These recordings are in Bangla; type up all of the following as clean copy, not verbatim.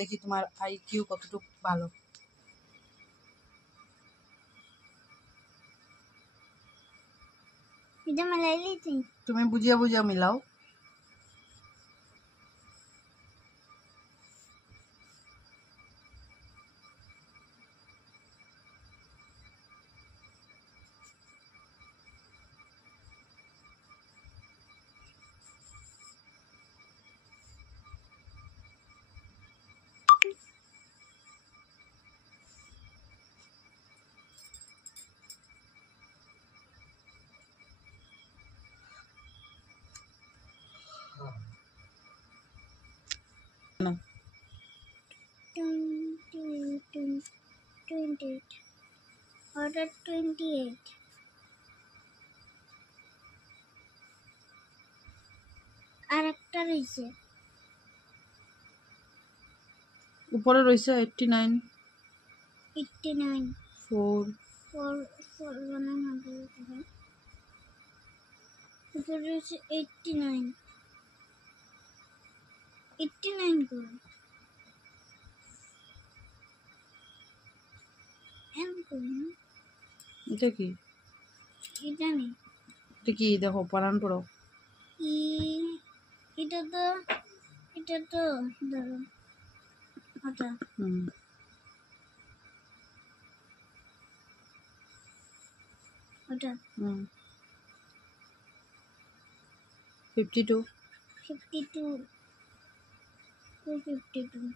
দেখি তোমার আইকিউ কতটুকু ভালো। তুমি বুঝিয়া বুঝিয়া মিলাও। না 28 order 28 আর একটা রয়েছে উপরে রয়েছে 89 4 4 বানানো হবে উপরে রয়েছে 89 করে এম করে না এটা কি? এটা নেই এটা কি দেখো পারান পড়ো। এটা তো ধরো ওটা ওটা 52 252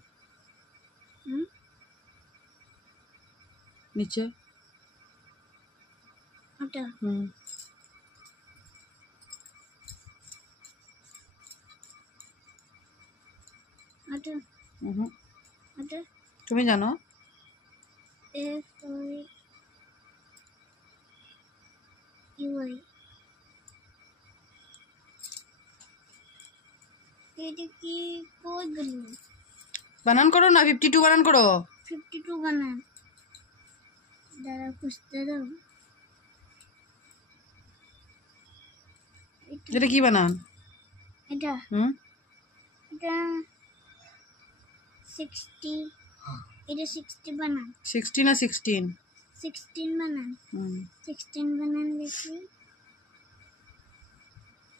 নিচে ওটা ওটা ওটা তুমি জানো FIUI এটা কি কই গেল বানান করো না 52 বানান করো 52 বানান দাঁড়া খুঁজতে দাও এটা কি বানান? এটা এটা 60 এটা 60 বানান 60 না 16 বানান 16 বানান দেখি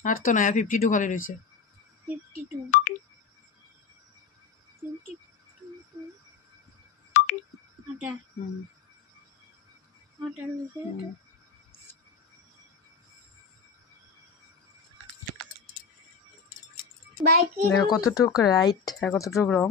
আর তো না 52 খালি রয়েছে 52 ওটা ওটা লিখে দেখো কতটুকু রাইট আর কতটুকু রং।